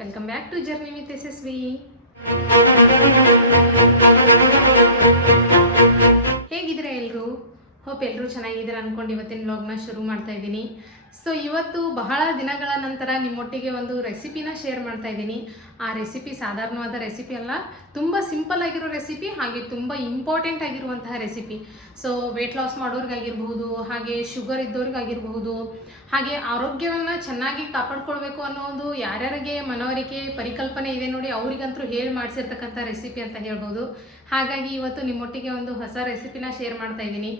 Welcome back to journey with Yashasvi. ಹೇಗಿದ್ದೀರಾ ಎಲ್ಲರೂ? Hope ಎಲ್ಲರೂ ಚೆನ್ನಾಗಿದ್ದೀರಾ ಅಂದ್ಕೊಂಡು ಇವತ್ತಿನ ವ್ಲಾಗ್ನ ಶುರು ಮಾಡ್ತಾ ಇದ್ದೀನಿ. ಸೊ ಇವತ್ತು ಬಹಳ ದಿನಗಳ ನಂತರ ನಿಮ್ಮೊಟ್ಟಿಗೆ ಒಂದು ರೆಸಿಪಿನ ಶೇರ್ ಮಾಡ್ತಾ ಇದ್ದೀನಿ. ಆ ರೆಸಿಪಿ ಸಾಧಾರಣವಾದ ರೆಸಿಪಿ ಅಲ್ಲ, ತುಂಬ ಸಿಂಪಲ್ ಆಗಿರೋ ರೆಸಿಪಿ, ಹಾಗೆ ತುಂಬ ಇಂಪಾರ್ಟೆಂಟ್ ಆಗಿರುವಂತಹ ರೆಸಿಪಿ. ಸೊ ವೆಯ್ಟ್ ಲಾಸ್ ಮಾಡೋರಿಗಾಗಿರ್ಬಹುದು, ಹಾಗೆ ಶುಗರ್ ಇದ್ದವ್ರಿಗಾಗಿರ್ಬಹುದು, ಹಾಗೆ ಆರೋಗ್ಯವನ್ನು ಚೆನ್ನಾಗಿ ಕಾಪಾಡ್ಕೊಳ್ಬೇಕು ಅನ್ನೋದು ಯಾರ್ಯಾರಿಗೆ ಮನವರಿಕೆ ಪರಿಕಲ್ಪನೆ ಇದೆ ನೋಡಿ, ಅವರಿಗಂತೂ ಹೇಳಿ ಮಾಡಿಸಿರ್ತಕ್ಕಂಥ ರೆಸಿಪಿ ಅಂತ ಹೇಳ್ಬೋದು. ಹಾಗಾಗಿ ಇವತ್ತು ನಿಮ್ಮೊಟ್ಟಿಗೆ ಒಂದು ಹೊಸ ರೆಸಿಪಿನ ಶೇರ್ ಮಾಡ್ತಾ ಇದ್ದೀನಿ.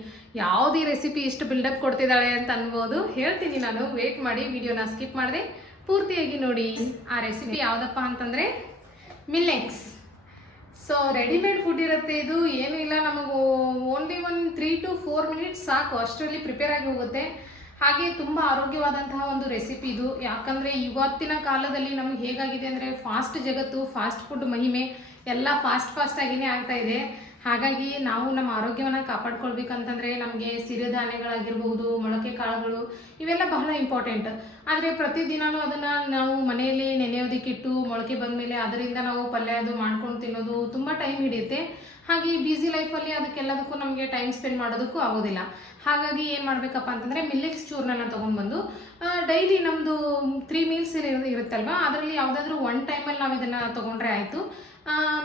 ಯಾವ್ದು ಈ ರೆಸಿಪಿ ಇಷ್ಟು ಬಿಲ್ಡಪ್ ಕೊಡ್ತಿದ್ದಾಳೆ ಅಂತ ಅನ್ಬೋದು. ಹೇಳ್ತೀನಿ, ನಾನು ವೇಟ್ ಮಾಡಿ, ವಿಡಿಯೋನ ಸ್ಕಿಪ್ ಮಾಡದೆ ಪೂರ್ತಿಯಾಗಿ ನೋಡಿ. ಆ ರೆಸಿಪಿ ಯಾವುದಪ್ಪ ಅಂತಂದರೆ ಮಿಲ್ಲೆಟ್ಸ್. ಸೊ ರೆಡಿಮೇಡ್ ಫುಡ್ ಇರುತ್ತೆ ಇದು, ಏನೂ ಇಲ್ಲ, ನಮಗೂ ಓನ್ಲಿ ಒಂದು 3 to 4 ಮಿನಿಟ್ಸ್ ಸಾಕು, ಅಷ್ಟರಲ್ಲಿ ಪ್ರಿಪೇರ್ ಆಗಿ ಹೋಗುತ್ತೆ. ಹಾಗೆ ತುಂಬ ಆರೋಗ್ಯವಾದಂತಹ ಒಂದು ರೆಸಿಪಿ ಇದು. ಯಾಕಂದರೆ ಇವತ್ತಿನ ಕಾಲದಲ್ಲಿ ನಮಗೆ ಹೇಗಾಗಿದೆ ಅಂದರೆ ಫಾಸ್ಟ್ ಜಗತ್ತು, ಫಾಸ್ಟ್ ಫುಡ್ ಮಹಿಮೆ, ಎಲ್ಲ ಫಾಸ್ಟಾಗಿಯೇ ಆಗ್ತಾ ಇದೆ. ಹಾಗಾಗಿ ನಾವು ನಮ್ಮ ಆರೋಗ್ಯವನ್ನು ಕಾಪಾಡ್ಕೊಳ್ಬೇಕಂತಂದರೆ ನಮಗೆ ಸಿರಿಧಾನ್ಯಗಳಾಗಿರ್ಬೋದು, ಮೊಳಕೆ ಕಾಳುಗಳು, ಇವೆಲ್ಲ ಬಹಳ ಇಂಪಾರ್ಟೆಂಟ್. ಆದರೆ ಪ್ರತಿದಿನವೂ ಅದನ್ನು ನಾವು ಮನೆಯಲ್ಲಿ ನೆನೆಯೋದಕ್ಕಿಟ್ಟು ಮೊಳಕೆ ಬಂದಮೇಲೆ ಅದರಿಂದ ನಾವು ಪಲ್ಯ ಅದು ಮಾಡ್ಕೊಂಡು ತಿನ್ನೋದು ತುಂಬ ಟೈಮ್ ಹಿಡಿಯುತ್ತೆ. ಹಾಗೆ ಬ್ಯುಸಿ ಲೈಫಲ್ಲಿ ಅದಕ್ಕೆಲ್ಲದಕ್ಕೂ ನಮಗೆ ಟೈಮ್ ಸ್ಪೆಂಡ್ ಮಾಡೋದಕ್ಕೂ ಆಗೋದಿಲ್ಲ. ಹಾಗಾಗಿ ಏನು ಮಾಡಬೇಕಪ್ಪ ಅಂತಂದರೆ ಮಿಲ್ಲೆಟ್ಸ್ ಚೂರ್ನ ತೊಗೊಂಡ್ಬಂದು ಡೈಲಿ ನಮ್ಮದು 3 ಮೀಲ್ಸ್ ಇರುತ್ತಲ್ವ, ಅದರಲ್ಲಿ ಯಾವುದಾದ್ರೂ ಒನ್ ಟೈಮಲ್ಲಿ ನಾವು ಇದನ್ನು ತೊಗೊಂಡ್ರೆ ಆಯಿತು.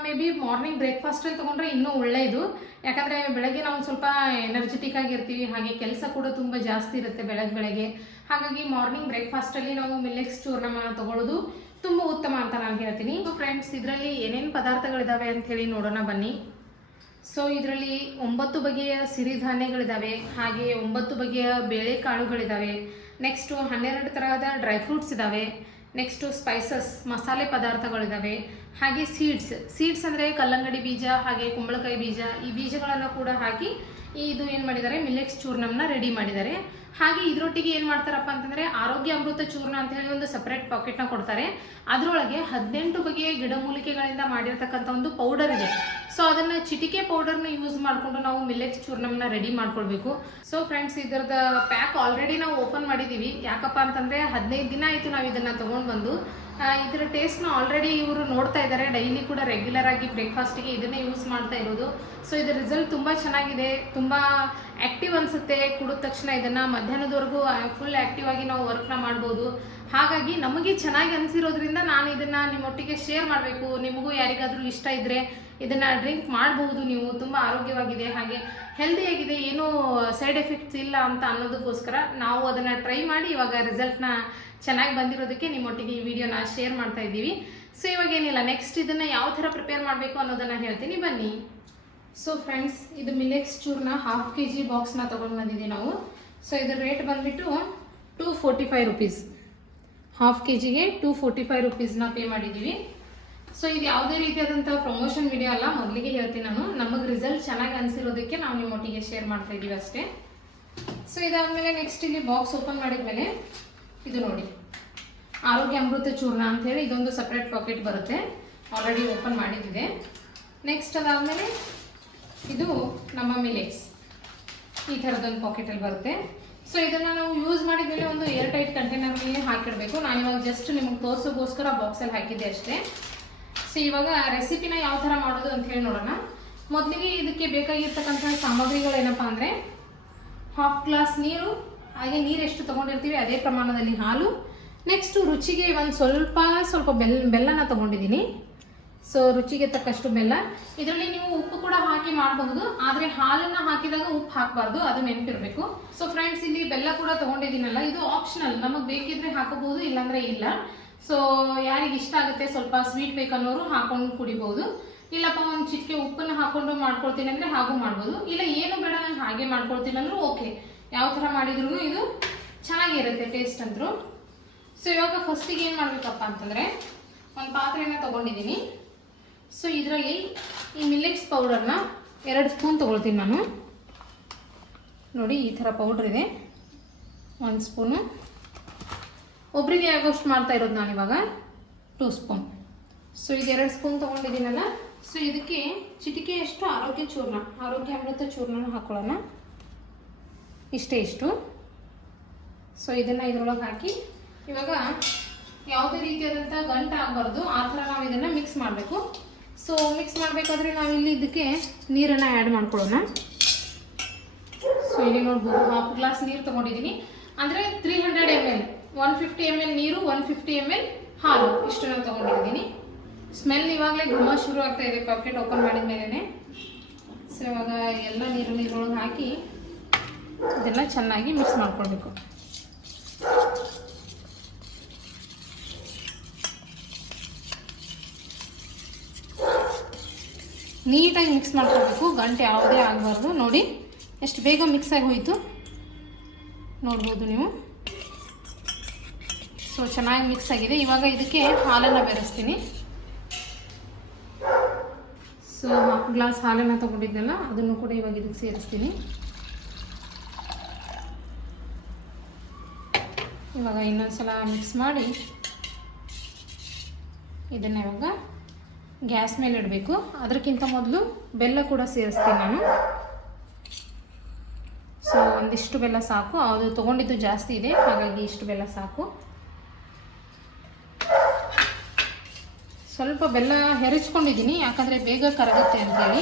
ಮೇ ಬಿ ಮಾರ್ನಿಂಗ್ ಬ್ರೇಕ್ಫಾಸ್ಟಲ್ಲಿ ತೊಗೊಂಡ್ರೆ ಇನ್ನೂ ಒಳ್ಳೆಯದು. ಯಾಕಂದರೆ ಬೆಳಗ್ಗೆ ನಾವು ಸ್ವಲ್ಪ ಎನರ್ಜೆಟಿಕ್ ಆಗಿರ್ತೀವಿ, ಹಾಗೆ ಕೆಲಸ ಕೂಡ ತುಂಬ ಜಾಸ್ತಿ ಇರುತ್ತೆ ಬೆಳಗ್ಗೆ. ಹಾಗಾಗಿ ಮಾರ್ನಿಂಗ್ ಬ್ರೇಕ್ಫಾಸ್ಟಲ್ಲಿ ನಾವು ಮಿಲ್ಲೆಟ್ಸ್ ಚೂರ್ನ ತೊಗೊಳ್ಳೋದು ತುಂಬ ಉತ್ತಮ ಅಂತ ನಾನು ಹೇಳ್ತೀನಿ. ಫ್ರೆಂಡ್ಸ್, ಇದರಲ್ಲಿ ಏನೇನು ಪದಾರ್ಥಗಳಿದ್ದಾವೆ ಅಂಥೇಳಿ ನೋಡೋಣ ಬನ್ನಿ. ಸೊ ಇದರಲ್ಲಿ 9 ಬಗೆಯ ಸಿರಿಧಾನ್ಯಗಳಿದ್ದಾವೆ, ಹಾಗೆ 9 ಬಗೆಯ ಬೇಳೆಕಾಳುಗಳಿದ್ದಾವೆ, ನೆಕ್ಸ್ಟು 12 ತರಹದ ಡ್ರೈ ಫ್ರೂಟ್ಸ್ ಇದ್ದಾವೆ, ನೆಕ್ಸ್ಟು ಸ್ಪೈಸಸ್ ಮಸಾಲೆ ಪದಾರ್ಥಗಳಿದ್ದಾವೆ, ಹಾಗೆ ಸೀಡ್ಸ್ ಅಂದರೆ ಕಲ್ಲಂಗಡಿ ಬೀಜ, ಹಾಗೆ ಕುಂಬಳಕಾಯಿ ಬೀಜ, ಈ ಬೀಜಗಳನ್ನು ಕೂಡ ಹಾಕಿ ಇದು ಏನು ಮಾಡಿದ್ದಾರೆ, ಮಿಲ್ಲೆಟ್ಸ್ ಚೂರ್ಣನ ರೆಡಿ ಮಾಡಿದ್ದಾರೆ. ಹಾಗೆ ಇದರೊಟ್ಟಿಗೆ ಏನು ಮಾಡ್ತಾರಪ್ಪ ಅಂತಂದರೆ ಆರೋಗ್ಯ ಅಮೃತ ಚೂರ್ಣ ಅಂತ ಹೇಳಿ ಒಂದು ಸಪ್ರೇಟ್ ಪಾಕೆಟ್ನ ಕೊಡ್ತಾರೆ. ಅದರೊಳಗೆ 18 ಬಗೆಯ ಗಿಡಮೂಲಿಕೆಗಳಿಂದ ಮಾಡಿರ್ತಕ್ಕಂಥ ಒಂದು ಪೌಡರ್ ಇದೆ. ಸೊ ಅದನ್ನು ಚಿಟಿಕೆ ಪೌಡರ್ನ ಯೂಸ್ ಮಾಡಿಕೊಂಡು ನಾವು ಮಿಲ್ಲೆಟ್ಸ್ ಚೂರ್ಣನ ರೆಡಿ ಮಾಡ್ಕೊಳ್ಬೇಕು. ಸೊ ಫ್ರೆಂಡ್ಸ್, ಇದರದ ಪ್ಯಾಕ್ ಆಲ್ರೆಡಿ ನಾವು ಓಪನ್ ಮಾಡಿದ್ದೀವಿ. ಯಾಕಪ್ಪ ಅಂತಂದರೆ 15 ದಿನ ಆಯಿತು ನಾವು ಇದನ್ನು ತೊಗೊಂಡು ಬಂದು. ಇದರ ಟೇಸ್ಟ್ನ ಆಲ್ರೆಡಿ ಇವರು ನೋಡ್ತಾ ಇದ್ದಾರೆ, ಡೈಲಿ ಕೂಡ ರೆಗ್ಯುಲರ್ ಆಗಿ ಬ್ರೇಕ್ಫಾಸ್ಟಿಗೆ ಇದನ್ನೇ ಯೂಸ್ ಮಾಡ್ತಾ ಇರೋದು. ಸೊ ಇದರ ರಿಸಲ್ಟ್ ತುಂಬ ಚೆನ್ನಾಗಿದೆ, ತುಂಬ ಆ್ಯಕ್ಟಿವ್ ಅನಿಸುತ್ತೆ. ಕುಡಿದ ತಕ್ಷಣ ಇದನ್ನು ಮಧ್ಯಾಹ್ನದವರೆಗೂ ಫುಲ್ ಆ್ಯಕ್ಟಿವ್ ಆಗಿ ನಾವು ವರ್ಕ್ನ ಮಾಡ್ಬೋದು. ಹಾಗಾಗಿ ನಮಗೆ ಚೆನ್ನಾಗಿ ಅನಿಸಿರೋದ್ರಿಂದ ನಾನು ಇದನ್ನು ನಿಮ್ಮೊಟ್ಟಿಗೆ ಶೇರ್ ಮಾಡಬೇಕು. ನಿಮಗೂ ಯಾರಿಗಾದರೂ ಇಷ್ಟ ಇದ್ದರೆ ಇದನ್ನು ಡ್ರಿಂಕ್ ಮಾಡಬಹುದು ನೀವು. ತುಂಬ ಆರೋಗ್ಯವಾಗಿದೆ, ಹಾಗೆ ಹೆಲ್ದಿಯಾಗಿದೆ, ಏನೂ ಸೈಡ್ ಎಫೆಕ್ಟ್ಸ್ ಇಲ್ಲ ಅಂತ ಅನ್ನೋದಕ್ಕೋಸ್ಕರ ನಾವು ಅದನ್ನು ಟ್ರೈ ಮಾಡಿ ಇವಾಗ ರಿಸಲ್ಟ್ನ ಚೆನ್ನಾಗಿ ಬಂದಿರೋದಕ್ಕೆ ನಿಮ್ಮೊಟ್ಟಿಗೆ ಈ ವಿಡಿಯೋನ ಶೇರ್ ಮಾಡ್ತಾ ಇದ್ದೀವಿ. ಸೊ ಇವಾಗ ಏನಿಲ್ಲ, ನೆಕ್ಸ್ಟ್ ಇದನ್ನು ಯಾವ ಥರ ಪ್ರಿಪೇರ್ ಮಾಡಬೇಕು ಅನ್ನೋದನ್ನು ಹೇಳ್ತೀನಿ ಬನ್ನಿ. ಸೊ ಫ್ರೆಂಡ್ಸ್, ಇದು ಮಿಲ್ಲೆಟ್ಸ್ ಚೂರ್ನ 1/2 kg ಬಾಕ್ಸ್ನ ತೊಗೊಂಡು ಬಂದಿದ್ದೀವಿ ನಾವು. ಸೊ ಇದರ ರೇಟ್ ಬಂದುಬಿಟ್ಟು 245 ರುಪೀಸ್. 1/2 kgಗೆ 245 ರುಪೀಸ್ನ ಪೇ ಮಾಡಿದ್ದೀವಿ. ಸೊ ಇದು ಯಾವುದೇ ರೀತಿಯಾದಂಥ ಪ್ರಮೋಷನ್ ವಿಡಿಯೋ ಅಲ್ಲ, ಮೊದಲಿಗೆ ಹೇಳ್ತೀನಿ ನಾನು. ನಮಗೆ ರಿಸಲ್ಟ್ ಚೆನ್ನಾಗಿ ಅನಿಸಿರೋದಕ್ಕೆ ನಾವು ನಿಮ್ಮೊಟ್ಟಿಗೆ ಶೇರ್ ಮಾಡ್ತಾ ಇದ್ದೀವಿ ಅಷ್ಟೇ. ಸೊ ಇದಾದಮೇಲೆ ನೆಕ್ಸ್ಟ್ ಇಲ್ಲಿ ಬಾಕ್ಸ್ ಓಪನ್ ಮಾಡಿದ್ಮೇಲೆ ಇದು ನೋಡಿ, ಆರೋಗ್ಯ ಅಮೃತ ಚೂರ್ಣ ಅಂಥೇಳಿ ಇದೊಂದು ಸಪ್ರೇಟ್ ಪಾಕೆಟ್ ಬರುತ್ತೆ, ಆಲ್ರೆಡಿ ಓಪನ್ ಮಾಡಿದ್ದಿದೆ. ನೆಕ್ಸ್ಟ್ ಅದಾದಮೇಲೆ ಇದು ನಮ್ಮ ಮಿಲ್ಲೆಟ್ಸ್ ಈ ಥರದೊಂದು ಪಾಕೆಟಲ್ಲಿ ಬರುತ್ತೆ. ಸೊ ಇದನ್ನು ನಾವು ಯೂಸ್ ಮಾಡಿದ್ಮೇಲೆ ಒಂದು ಏರ್ ಟೈಟ್ ಕಂಟೈನರ್ಗೆ ಹಾಕಿಡಬೇಕು. ನಾನಿವಾಗ ಜಸ್ಟ್ ನಿಮಗೆ ತೋರಿಸೋಗೋಸ್ಕರ ಬಾಕ್ಸಲ್ಲಿ ಹಾಕಿದ್ದೆ ಅಷ್ಟೇ. ಸೊ ಇವಾಗ ರೆಸಿಪಿನ ಯಾವ ಥರ ಮಾಡೋದು ಅಂತ ಹೇಳಿ ನೋಡೋಣ. ಮೊದಲಿಗೆ ಇದಕ್ಕೆ ಬೇಕಾಗಿರ್ತಕ್ಕಂಥ ಸಾಮಗ್ರಿಗಳು ಏನಪ್ಪ ಅಂದರೆ 1/2 ಗ್ಲಾಸ್ ನೀರು, ಹಾಗೆ ನೀರು ಎಷ್ಟು ತೊಗೊಂಡಿರ್ತೀವಿ ಅದೇ ಪ್ರಮಾಣದಲ್ಲಿ ಹಾಲು, ನೆಕ್ಸ್ಟು ರುಚಿಗೆ ಒಂದು ಸ್ವಲ್ಪ ಬೆಲ್ಲನ ತೊಗೊಂಡಿದ್ದೀನಿ. ಸೊ ರುಚಿಗೆ ತಕ್ಕಷ್ಟು ಬೆಲ್ಲ. ಇದರಲ್ಲಿ ನೀವು ಉಪ್ಪು ಕೂಡ ಹಾಕಿ ಮಾಡಬಹುದು, ಆದರೆ ಹಾಲನ್ನು ಹಾಕಿದಾಗ ಉಪ್ಪು ಹಾಕಬಾರ್ದು, ಅದು ನೆನಪಿರಬೇಕು. ಸೊ ಫ್ರೆಂಡ್ಸ್, ಇಲ್ಲಿ ಬೆಲ್ಲ ಕೂಡ ತೊಗೊಂಡಿದ್ದೀನಲ್ಲ, ಇದು ಆಪ್ಷನಲ್, ನಮಗೆ ಬೇಕಿದ್ರೆ ಹಾಕೋಬಹುದು, ಇಲ್ಲಾಂದರೆ ಇಲ್ಲ. ಸೊ ಯಾರಿಗೆ ಇಷ್ಟ ಆಗುತ್ತೆ ಸ್ವಲ್ಪ ಸ್ವೀಟ್ ಬೇಕನ್ನೋರು ಹಾಕೊಂಡು ಕುಡಿಬೋದು. ಇಲ್ಲಪ್ಪ ಒಂದು ಚಿಟಿಕೆ ಉಪ್ಪನ್ನು ಹಾಕೊಂಡು ಮಾಡ್ಕೊಳ್ತೀನಿ ಅಂದರೆ ಹಾಗೂ ಮಾಡ್ಬೋದು. ಇಲ್ಲ ಏನು ಬೇಡ ನಾನು ಹಾಗೆ ಮಾಡ್ಕೊಳ್ತೀನಿ ಅಂದರೂ ಓಕೆ, ಯಾವ ಥರ ಮಾಡಿದ್ರೂ ಇದು ಚೆನ್ನಾಗಿರುತ್ತೆ ಟೇಸ್ಟ್ ಅಂದರು. ಸೊ ಇವಾಗ ಫಸ್ಟಿಗೆ ಏನು ಮಾಡಬೇಕಪ್ಪ ಅಂತಂದರೆ ಒಂದು ಪಾತ್ರೆನ ತೊಗೊಂಡಿದ್ದೀನಿ. ಸೊ ಇದರಲ್ಲಿ ಈ ಮಿಲ್ಲೆಟ್ಸ್ ಪೌಡರ್ನ 2 ಸ್ಪೂನ್ ತೊಗೊಳ್ತೀನಿ ನಾನು. ನೋಡಿ ಈ ಥರ ಪೌಡ್ರ್ ಇದೆ, 1 ಸ್ಪೂನು. ಒಬ್ಬರಿಗೆ ಆಗೋಷ್ಟು ಮಾಡ್ತಾ ಇರೋದು ನಾನಿವಾಗ 2 ಸ್ಪೂನ್. ಸೊ ಇದು 2 ಸ್ಪೂನ್ ತೊಗೊಂಡಿದ್ದೀನಲ್ಲ. ಸೊ ಇದಕ್ಕೆ ಚಿಟಿಕೆಯಷ್ಟು ಆರೋಗ್ಯ ಅಮೃತ ಚೂರ್ಣ ಹಾಕೊಳ್ಳೋಣ, ಇಷ್ಟು. ಸೊ ಇದನ್ನು ಇದರೊಳಗೆ ಹಾಕಿ ಇವಾಗ ಯಾವುದೇ ರೀತಿಯಾದಂಥ ಗಂಟು ಆಗಬಾರ್ದು, ಆ ಥರ ನಾವು ಇದನ್ನು ಮಿಕ್ಸ್ ಮಾಡಬೇಕು. ಸೊ ಮಿಕ್ಸ್ ಮಾಡಬೇಕಾದ್ರೆ ನಾವಿಲ್ಲಿ ಇದಕ್ಕೆ ನೀರನ್ನು ಆ್ಯಡ್ ಮಾಡ್ಕೊಳ್ಳೋಣ. ಸೊ ಇಲ್ಲಿ ನೋಡ್ಬೋದು 1/2 ಗ್ಲಾಸ್ ನೀರು ತೊಗೊಂಡಿದ್ದೀನಿ, ಅಂದರೆ 300 ml, 150 ml ನೀರು, 150 ml ಹಾಲು, ಇಷ್ಟನ್ನು ತೊಗೊಂಡಿದ್ದೀನಿ. ಸ್ಮೆಲ್ ಇವಾಗಲೇ ಘಮ ಶುರು ಆಗ್ತಾ ಇದೆ ಪಾಕೆಟ್ ಓಪನ್ ಮಾಡಿದ ಮೇಲೇ. ಸೊ ಇವಾಗ ಎಲ್ಲ ನೀರೊಳಗೆ ಹಾಕಿ ಇದೆಲ್ಲ ಚೆನ್ನಾಗಿ ಮಿಕ್ಸ್ ಮಾಡ್ಕೊಳ್ಬೇಕು. ನೀಟಾಗಿ ಮಿಕ್ಸ್ ಮಾಡ್ಕೊಳ್ಬೇಕು, ಗಂಟೆ ಯಾವುದೇ ಆಗಬಾರ್ದು. ನೋಡಿ ಎಷ್ಟು ಬೇಗ ಮಿಕ್ಸ್ ಆಗಿ ಹೋಯಿತು ನೋಡ್ಬೋದು ನೀವು. ಸೊ ಚೆನ್ನಾಗಿ ಮಿಕ್ಸ್ ಆಗಿದೆ. ಇವಾಗ ಇದಕ್ಕೆ ಹಾಲನ್ನು ಬೆರೆಸ್ತೀನಿ. ಸೊ 1/2 ಗ್ಲಾಸ್ ಹಾಲನ್ನು ತೊಗೊಂಡಿದ್ದೆಲ್ಲ ಅದನ್ನು ಕೂಡ ಇವಾಗ ಇದಕ್ಕೆ ಸೇರಿಸ್ತೀನಿ. ಇವಾಗ ಇನ್ನೊಂದ್ಸಲ ಮಿಕ್ಸ್ ಮಾಡಿ ಇದನ್ನು ಇವಾಗ ಗ್ಯಾಸ್ ಮೇಲೆ ಇಡಬೇಕು. ಅದಕ್ಕಿಂತ ಮೊದಲು ಬೆಲ್ಲ ಕೂಡ ಸೇರಿಸ್ತೀನಿ ನಾನು. ಸೊ ಒಂದಿಷ್ಟು ಬೆಲ್ಲ ಸಾಕು, ಅದು ತೊಗೊಂಡಿದ್ದು ಜಾಸ್ತಿ ಇದೆ, ಹಾಗಾಗಿ ಇಷ್ಟು ಬೆಲ್ಲ ಸಾಕು. ಸ್ವಲ್ಪ ಬೆಲ್ಲ ಹೆರಚ್ಕೊಂಡಿದ್ದೀನಿ, ಯಾಕಂದರೆ ಬೇಗ ಕರಗುತ್ತೆ ಅಂತೇಳಿ.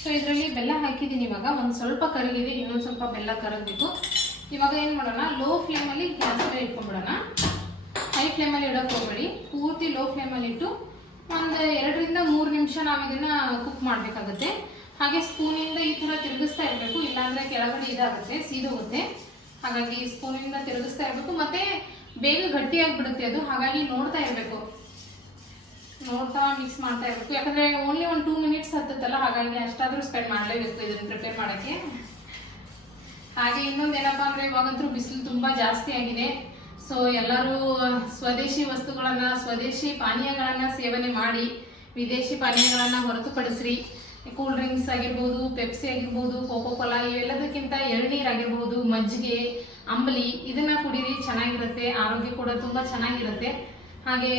ಸೊ ಇದರಲ್ಲಿ ಬೆಲ್ಲ ಹಾಕಿದ್ದೀನಿ. ಇವಾಗ ಒಂದು ಸ್ವಲ್ಪ ಕರಗಿದೆ, ಇನ್ನೊಂದು ಸ್ವಲ್ಪ ಬೆಲ್ಲ ಕರಗಬೇಕು. ಇವಾಗ ಏನು ಮಾಡೋಣ, ಲೋ ಫ್ಲೇಮಲ್ಲಿ ಗ್ಯಾಸ್ ಮೇಲೆ ಇಟ್ಕೊಂಡ್ಬಿಡೋಣ. ಹೈ ಫ್ಲೇಮಲ್ಲಿ ಇಡೋಕ್ಕೆ ಹೋಗಬೇಡಿ, ಪೂರ್ತಿ ಲೋ ಫ್ಲೇಮಲ್ಲಿ ಇಟ್ಟು ಒಂದು 2 ರಿಂದ 3 ನಿಮಿಷ ನಾವು ಇದನ್ನು ಕುಕ್ ಮಾಡಬೇಕಾಗುತ್ತೆ. ಹಾಗೆ ಸ್ಪೂನಿಂದ ಈ ಥರ ತಿರುಗಿಸ್ತಾ ಇರಬೇಕು, ಇಲ್ಲಾಂದರೆ ಕೆಳಗಡೆ ಇದಾಗುತ್ತೆ, ಸೀದೋಗುತ್ತೆ. ಹಾಗಾಗಿ ಸ್ಪೂನಿಂದ ತಿರುಗಿಸ್ತಾ ಇರಬೇಕು. ಮತ್ತು ಬೇಗ ಗಟ್ಟಿಯಾಗಿಬಿಡುತ್ತೆ ಅದು, ಹಾಗಾಗಿ ನೋಡ್ತಾ ಇರಬೇಕು, ನೋಡ್ತಾ ಮಿಕ್ಸ್ ಮಾಡ್ತಾ ಇರಬೇಕು. ಯಾಕಂದರೆ ಓನ್ಲಿ ಒಂದು 2 ಮಿನಿಟ್ಸ್ ಹತ್ತತ್ತಲ್ಲ, ಹಾಗಾಗಿ ಅಷ್ಟಾದರೂ ಸ್ಪೆಂಡ್ ಮಾಡಲೇಬೇಕು ಇದನ್ನು ಪ್ರಿಪೇರ್ ಮಾಡೋಕ್ಕೆ. ಹಾಗೆ ಇನ್ನೊಂದು ಏನಪ್ಪ ಅಂದರೆ ಇವಾಗಂತೂ ಬಿಸಿಲು ತುಂಬ ಜಾಸ್ತಿ ಆಗಿದೆ. ಸೊ ಎಲ್ಲರೂ ಸ್ವದೇಶಿ ವಸ್ತುಗಳನ್ನು, ಸ್ವದೇಶಿ ಪಾನೀಯಗಳನ್ನು ಸೇವನೆ ಮಾಡಿ ವಿದೇಶಿ ಪಾನೀಯಗಳನ್ನು ಹೊರತುಪಡಿಸ್ರಿ. ಕೂಲ್ ಡ್ರಿಂಕ್ಸ್ ಆಗಿರ್ಬೋದು, ಪೆಪ್ಸಿ ಆಗಿರ್ಬೋದು, ಕೋಕೋ ಕೋಲಾ, ಇವೆಲ್ಲದಕ್ಕಿಂತ ಎಳ್ನೀರು ಆಗಿರ್ಬೋದು, ಮಜ್ಜಿಗೆ, ಅಂಬಲಿ, ಇದನ್ನು ಕುಡೀರಿ, ಚೆನ್ನಾಗಿರುತ್ತೆ. ಆರೋಗ್ಯ ಕೂಡ ತುಂಬ ಚೆನ್ನಾಗಿರುತ್ತೆ. ಹಾಗೆ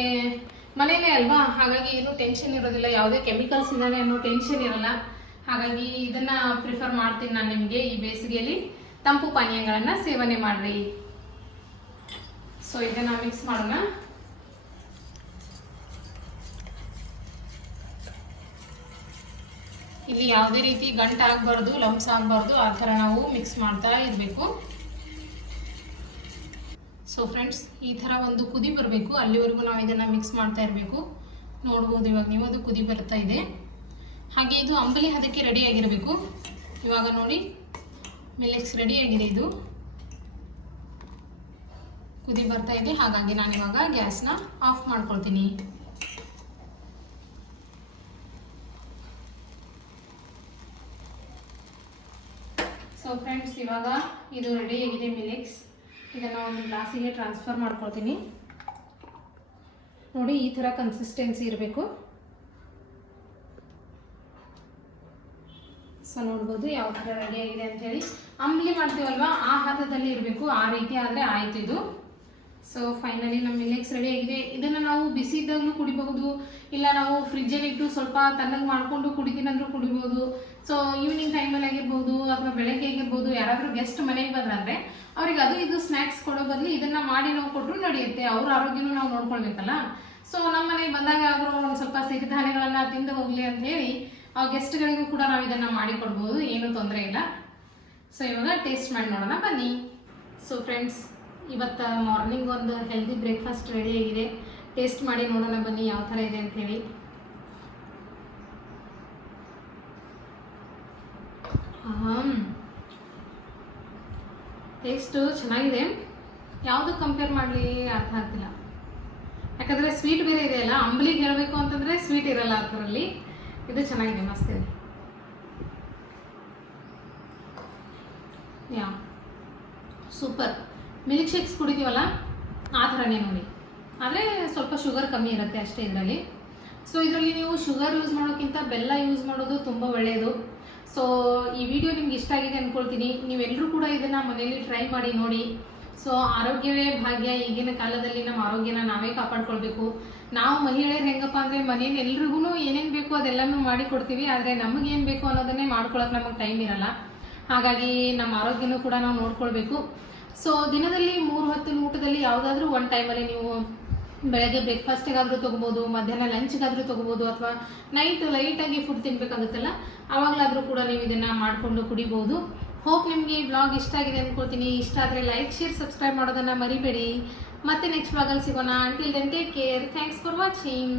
ಮನೆಯೇ ಅಲ್ವಾ, ಹಾಗಾಗಿ ಏನೂ ಟೆನ್ಷನ್ ಇರೋದಿಲ್ಲ, ಯಾವುದೇ ಕೆಮಿಕಲ್ಸ್ ಇದ್ದಾನೆ ಅನ್ನೋ ಟೆನ್ಷನ್ ಇರಲ್ಲ. ಹಾಗಾಗಿ ಇದನ್ನು ಪ್ರಿಫರ್ ಮಾಡ್ತೀನಿ ನಾನು ನಿಮಗೆ. ಈ ಬೇಸಿಗೆಯಲ್ಲಿ ತಂಪು ಪಾನೀಯಗಳನ್ನು ಸೇವನೆ ಮಾಡಿರಿ. ಸೊ ಇದನ್ನು ಮಿಕ್ಸ್ ಮಾಡೋಣ. ಇಲ್ಲಿ ಯಾವುದೇ ರೀತಿ ಗಂಟು ಆಗಬಾರ್ದು, ಲಂಪ್ಸ್ ಆಗಬಾರ್ದು, ಆ ಥರ ನಾವು ಮಿಕ್ಸ್ ಮಾಡ್ತಾ ಇರಬೇಕು. ಸೊ ಫ್ರೆಂಡ್ಸ್, ಈ ಥರ ಒಂದು ಕುದಿ ಬರಬೇಕು, ಅಲ್ಲಿವರೆಗೂ ನಾವು ಇದನ್ನು ಮಿಕ್ಸ್ ಮಾಡ್ತಾ ಇರಬೇಕು. ನೋಡ್ಬೋದು ಇವಾಗ ನೀವು, ಅದು ಕುದಿ ಬರ್ತಾ ಇದೆ. ಹಾಗೆ ಇದು ಅಂಬಲಿ ಅದಕ್ಕೆ ರೆಡಿಯಾಗಿರಬೇಕು. ಇವಾಗ ನೋಡಿ ಮಿಲೆಕ್ಸ್ ರೆಡಿಯಾಗಿದೆ, ಇದು ಕುದಿ ಬರ್ತಾ ಇದೆ. ಹಾಗಾಗಿ ನಾನಿವಾಗ ಗ್ಯಾಸ್ನ ಆಫ್ ಮಾಡ್ಕೊಳ್ತೀನಿ. ಸೊ ಫ್ರೆಂಡ್ಸ್, ಇವಾಗ ಇದು ರೆಡಿಯಾಗಿದೆ ಮಿಲೆಕ್ಸ್. ಇದನ್ನು ಒಂದು ಗ್ಲಾಸಿಗೆ ಟ್ರಾನ್ಸ್ಫರ್ ಮಾಡ್ಕೊಳ್ತೀನಿ. ನೋಡಿ ಈ ಥರ ಕನ್ಸಿಸ್ಟೆನ್ಸಿ ಇರಬೇಕು. ಸೊ ನೋಡ್ಬೋದು ಯಾವ ಥರ ರೆಡಿಯಾಗಿದೆ ಅಂಥೇಳಿ. ಅಂಬಲಿ ಮಾಡ್ತೀವಲ್ವ, ಆ ಹದದಲ್ಲಿ ಇರಬೇಕು, ಆ ರೀತಿ ಆದರೆ ಆಯ್ತು ಇದು. ಸೊ ಫೈನಲಿ ನಮ್ಮ ಮಿಲೆಕ್ಸ್ ರೆಡಿಯಾಗಿದೆ. ಇದನ್ನು ನಾವು ಬಿಸಿ ಇದ್ದಾಗಲೂ ಕುಡಿಬಹುದು, ಇಲ್ಲ ನಾವು ಫ್ರಿಜ್ಜಲ್ಲಿ ಇಟ್ಟು ಸ್ವಲ್ಪ ತಣ್ಣಗೆ ಮಾಡಿಕೊಂಡು ಕುಡಿತೀನಂದ್ರೂ ಕುಡಿಬೋದು. ಸೊ ಈವ್ನಿಂಗ್ ಟೈಮಲ್ಲಿ ಆಗಿರ್ಬೋದು ಅಥವಾ ಬೆಳಗ್ಗೆ ಆಗಿರ್ಬೋದು, ಯಾರಾದರೂ ಗೆಸ್ಟ್ ಮನೆಗೆ ಬಂದ್ರೆ ಅವ್ರಿಗೆ ಅದು ಇದು ಸ್ನ್ಯಾಕ್ಸ್ ಕೊಡೋ ಬದಲು ಇದನ್ನು ಮಾಡಿ ನಾವು ಕೊಟ್ಟರು ನಡೆಯುತ್ತೆ. ಅವ್ರ ಆರೋಗ್ಯನೂ ನಾವು ನೋಡ್ಕೊಳ್ಬೇಕಲ್ಲ. ಸೊ ನಮ್ಮ ಮನೆಗೆ ಬಂದಾಗ ಆದರೂ ಒಂದು ಸ್ವಲ್ಪ ಸಿರಿಧಾನ್ಯಗಳನ್ನು ತಿಂದು ಹೋಗಲಿ ಅಂತ ಹೇಳಿ ಆ ಗೆಸ್ಟ್ಗಳಿಗೂ ಕೂಡ ನಾವು ಇದನ್ನು ಮಾಡಿ ಕೊಡ್ಬೋದು, ಏನೂ ತೊಂದರೆ ಇಲ್ಲ. ಸೊ ಇವಾಗ ಟೇಸ್ಟ್ ಮಾಡಿ ನೋಡೋಣ ಬನ್ನಿ. ಸೊ ಫ್ರೆಂಡ್ಸ್, ಇವತ್ತು ಮಾರ್ನಿಂಗ್ ಒಂದು ಹೆಲ್ದಿ ಬ್ರೇಕ್ಫಾಸ್ಟ್ ರೆಡಿಯಾಗಿದೆ. ಟೇಸ್ಟ್ ಮಾಡಿ ನೋಡೋಣ ಬನ್ನಿ ಯಾವ ಥರ ಇದೆ ಅಂಥೇಳಿ. ಟೇಸ್ಟು ಚೆನ್ನಾಗಿದೆ. ಯಾವುದಕ್ಕೆ ಕಂಪೇರ್ ಮಾಡಲಿ ಅರ್ಥ ಆಗ್ತಿಲ್ಲ. ಯಾಕಂದರೆ ಸ್ವೀಟ್ ಬೇರೆ ಇದೆಯಲ್ಲ, ಅಂಬಲಿಗೆ ಹೇಳಬೇಕು ಅಂತಂದರೆ ಸ್ವೀಟ್ ಇರಲ್ಲ ಅದರಲ್ಲಿ. ಇದು ಚೆನ್ನಾಗಿದೆ, ಮಸ್ತ್ ಇದೆ. ಯಾ ಸೂಪರ್. ಮಿಲ್ಕ್ ಶೇಕ್ಸ್ ಕುಡಿತೀವಲ್ಲ ಆ ಥರನೇ ನೋಡಿ, ಆದರೆ ಸ್ವಲ್ಪ ಶುಗರ್ ಕಮ್ಮಿ ಇರುತ್ತೆ ಅಷ್ಟೇ ಇದರಲ್ಲಿ. ಸೊ ಇದರಲ್ಲಿ ನೀವು ಶುಗರ್ ಯೂಸ್ ಮಾಡೋಕ್ಕಿಂತ ಬೆಲ್ಲ ಯೂಸ್ ಮಾಡೋದು ತುಂಬ ಒಳ್ಳೆಯದು. ಸೊ ಈ ವಿಡಿಯೋ ನಿಮ್ಗೆ ಇಷ್ಟ ಆಗಿದೆ ಅಂದ್ಕೊಳ್ತೀನಿ. ನೀವೆಲ್ಲರೂ ಕೂಡ ಇದನ್ನು ಮನೆಯಲ್ಲಿ ಟ್ರೈ ಮಾಡಿ ನೋಡಿ. ಸೊ ಆರೋಗ್ಯವೇ ಭಾಗ್ಯ. ಈಗಿನ ಕಾಲದಲ್ಲಿ ನಮ್ಮ ಆರೋಗ್ಯನ ನಾವೇ ಕಾಪಾಡ್ಕೊಳ್ಬೇಕು. ನಾವು ಮಹಿಳೆಯರು ಹೆಂಗಪ್ಪ ಅಂದರೆ ಮನೆಯಲ್ಲಿ ಎಲ್ರಿಗೂ ಏನೇನು ಬೇಕೋ ಅದೆಲ್ಲನೂ ಮಾಡಿ ಕೊಡ್ತೀವಿ, ಆದರೆ ನಮಗೇನು ಬೇಕು ಅನ್ನೋದನ್ನೇ ಮಾಡ್ಕೊಳಕ್ಕೆ ನಮಗೆ ಟೈಮ್ ಇರಲ್ಲ. ಹಾಗಾಗಿ ನಮ್ಮ ಆರೋಗ್ಯನೂ ಕೂಡ ನಾವು ನೋಡ್ಕೊಳ್ಬೇಕು. ಸೊ ದಿನದಲ್ಲಿ 3 ಹೊತ್ತಿನ ಊಟದಲ್ಲಿ ಯಾವುದಾದ್ರೂ ಒಂದು ಟೈಮಲ್ಲಿ ನೀವು ಬೆಳಗ್ಗೆ ಬ್ರೇಕ್ಫಾಸ್ಟಿಗಾದರೂ ತೊಗೋಬೋದು, ಮಧ್ಯಾಹ್ನ ಲಂಚ್ಗಾದರೂ ತೊಗೋಬೋದು, ಅಥವಾ ನೈಟ್ ಲೈಟಾಗಿ ಫುಡ್ ತಿನ್ನಬೇಕಾಗುತ್ತಲ್ಲ ಆವಾಗಲಾದರೂ ಕೂಡ ನೀವು ಇದನ್ನು ಮಾಡಿಕೊಂಡು ಕುಡಿಬೋದು. ಹೋಪ್ ನಿಮಗೆ ಈ ಬ್ಲಾಗ್ ಇಷ್ಟ ಆಗಿದೆ ಅಂದ್ಕೊಳ್ತೀನಿ. ಇಷ್ಟ ಆದರೆ ಲೈಕ್, ಶೇರ್, ಸಬ್ಸ್ಕ್ರೈಬ್ ಮಾಡೋದನ್ನು ಮರಿಬೇಡಿ. ಮತ್ತೆ ನೆಕ್ಸ್ಟ್ ಬ್ಲಾಗಲ್ಲಿ ಸಿಗೋಣ. Until then take care. Thanks for watching.